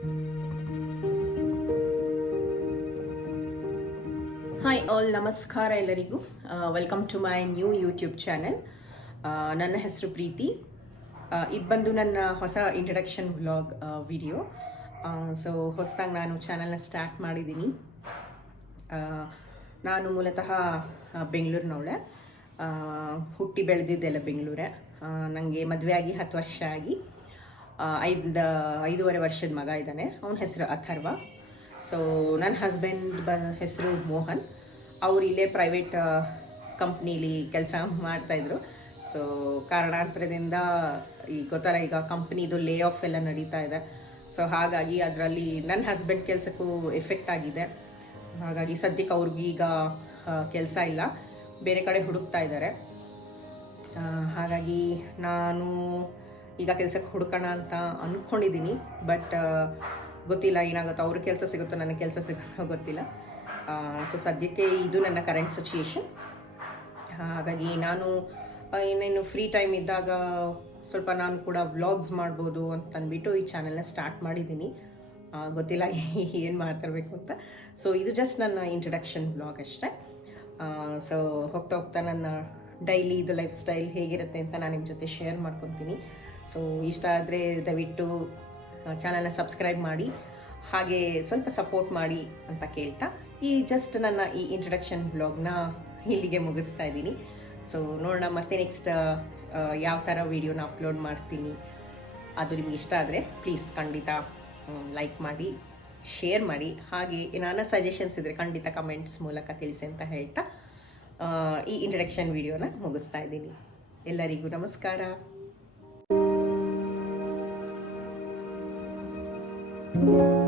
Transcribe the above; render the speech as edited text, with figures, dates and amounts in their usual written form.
Hi all, ನಮಸ್ಕಾರ ಎಲ್ಲರಿಗೂ. Welcome to my new YouTube channel. ನನ್ನ ಹೆಸರು ಪ್ರೀತಿ. ಇದು ಬಂದು ನನ್ನ ಹೊಸ ಇಂಟ್ರಡಕ್ಷನ್ ವ್ಲಾಗ್ ವಿಡಿಯೋ. ಸೊ ಹೊಸದಾಗಿ ನಾನು ಚಾನಲ್ನ ಸ್ಟಾರ್ಟ್ ಮಾಡಿದ್ದೀನಿ. ನಾನು ಮೂಲತಃ ಬೆಂಗಳೂರಿನವಳೆ. ಹುಟ್ಟಿ ಬೆಳೆದಿದ್ದೆಲ್ಲ ಬೆಂಗಳೂರೇ. ನನಗೆ ಮದುವೆ ಆಗಿ 10 ವರ್ಷ ಆಗಿ 5.5 ವರ್ಷದ ಮಗ ಇದ್ದಾನೆ. ಅವನ ಹೆಸರು ಅಥರ್ವ. ಸೊ ನನ್ನ ಹಸ್ಬೆಂಡ್ ಹೆಸರು ಮೋಹನ್. ಅವರು ಇಲ್ಲೇ ಪ್ರೈವೇಟ್ ಕಂಪ್ನೀಲಿ ಕೆಲಸ ಮಾಡ್ತಾಯಿದ್ರು. ಸೊ ಕಾರಣಾಂತರದಿಂದ ಗೊತ್ತಲ್ಲ, ಈಗ ಕಂಪ್ನಿದು ಲೇ ಆಫ್ ಎಲ್ಲ ನಡೀತಾ ಇದೆ. ಸೊ ಹಾಗಾಗಿ ಅದರಲ್ಲಿ ನನ್ನ ಹಸ್ಬೆಂಡ್ ಕೆಲಸಕ್ಕೂ ಎಫೆಕ್ಟ್ ಆಗಿದೆ. ಹಾಗಾಗಿ ಸದ್ಯಕ್ಕೆ ಅವ್ರಿಗೀಗ ಕೆಲಸ ಇಲ್ಲ, ಬೇರೆ ಕಡೆ ಹುಡುಕ್ತಾ ಇದ್ದಾರೆ. ಹಾಗಾಗಿ ನಾನು ಈಗ ಕೆಲಸಕ್ಕೆ ಹುಡುಕೋಣ ಅಂತ ಅಂದ್ಕೊಂಡಿದ್ದೀನಿ. ಬಟ್ ಗೊತ್ತಿಲ್ಲ ಏನಾಗುತ್ತೋ, ಅವ್ರಿಗೆ ಕೆಲಸ ಸಿಗುತ್ತೋ ನನಗೆ ಕೆಲಸ ಸಿಗುತ್ತೋ ಗೊತ್ತಿಲ್ಲ. ಸೊ ಸದ್ಯಕ್ಕೆ ಇದು ನನ್ನ ಕರೆಂಟ್ ಸಿಚುಯೇಷನ್. ಹಾಗಾಗಿ ನಾನು ಇನ್ನೇನು ಫ್ರೀ ಟೈಮ್ ಇದ್ದಾಗ ಸ್ವಲ್ಪ ನಾನು ಕೂಡ ವ್ಲಾಗ್ಸ್ ಮಾಡ್ಬೋದು ಅಂತ ಅಂದ್ಬಿಟ್ಟು ಈ ಚಾನೆಲ್ನ ಸ್ಟಾರ್ಟ್ ಮಾಡಿದ್ದೀನಿ. ಗೊತ್ತಿಲ್ಲ ಏನು ಮಾತಾಡಬೇಕು ಅಂತ. ಸೊ ಇದು ಜಸ್ಟ್ ನನ್ನ ಇಂಟ್ರಡಕ್ಷನ್ ವ್ಲಾಗ್ ಅಷ್ಟೇ. ಸೊ ಹೋಗ್ತಾ ಹೋಗ್ತಾ ನನ್ನ ಡೈಲಿ ಇದು ಲೈಫ್ ಸ್ಟೈಲ್ ಹೇಗಿರುತ್ತೆ ಅಂತ ನಾನು ನಿಮ್ಮ ಜೊತೆ ಶೇರ್ ಮಾಡ್ಕೊತೀನಿ. ಸೊ ಇಷ್ಟ ಆದರೆ ದಯವಿಟ್ಟು ಚಾನಲ್ನ ಸಬ್ಸ್ಕ್ರೈಬ್ ಮಾಡಿ, ಹಾಗೆ ಸ್ವಲ್ಪ ಸಪೋರ್ಟ್ ಮಾಡಿ ಅಂತ ಕೇಳ್ತಾ ಜಸ್ಟ್ ನನ್ನ ಈ ಇಂಟ್ರಡಕ್ಷನ್ ವ್ಲಾಗ್ನ ಇಲ್ಲಿಗೆ ಮುಗಿಸ್ತಾ ಇದ್ದೀನಿ. ಸೊ ನೋಡೋಣ ಮತ್ತೆ ನೆಕ್ಸ್ಟ್ ಯಾವ ಥರ ವೀಡಿಯೋನ ಅಪ್ಲೋಡ್ ಮಾಡ್ತೀನಿ. ಅದು ನಿಮ್ಗೆ ಇಷ್ಟ ಆದರೆ ಪ್ಲೀಸ್ ಖಂಡಿತ ಲೈಕ್ ಮಾಡಿ, ಶೇರ್ ಮಾಡಿ, ಹಾಗೆ ಏನಾನ ಸಜೆಷನ್ಸ್ ಇದ್ದರೆ ಖಂಡಿತ ಕಮೆಂಟ್ಸ್ ಮೂಲಕ ತಿಳಿಸಿ ಅಂತ ಹೇಳ್ತಾ ಈ ಇಂಟ್ರಡಕ್ಷನ್ ವಿಡಿಯೋನ ಮುಗಿಸ್ತಾ ಇದ್ದೀನಿ. ಎಲ್ಲರಿಗೂ ನಮಸ್ಕಾರ. thank you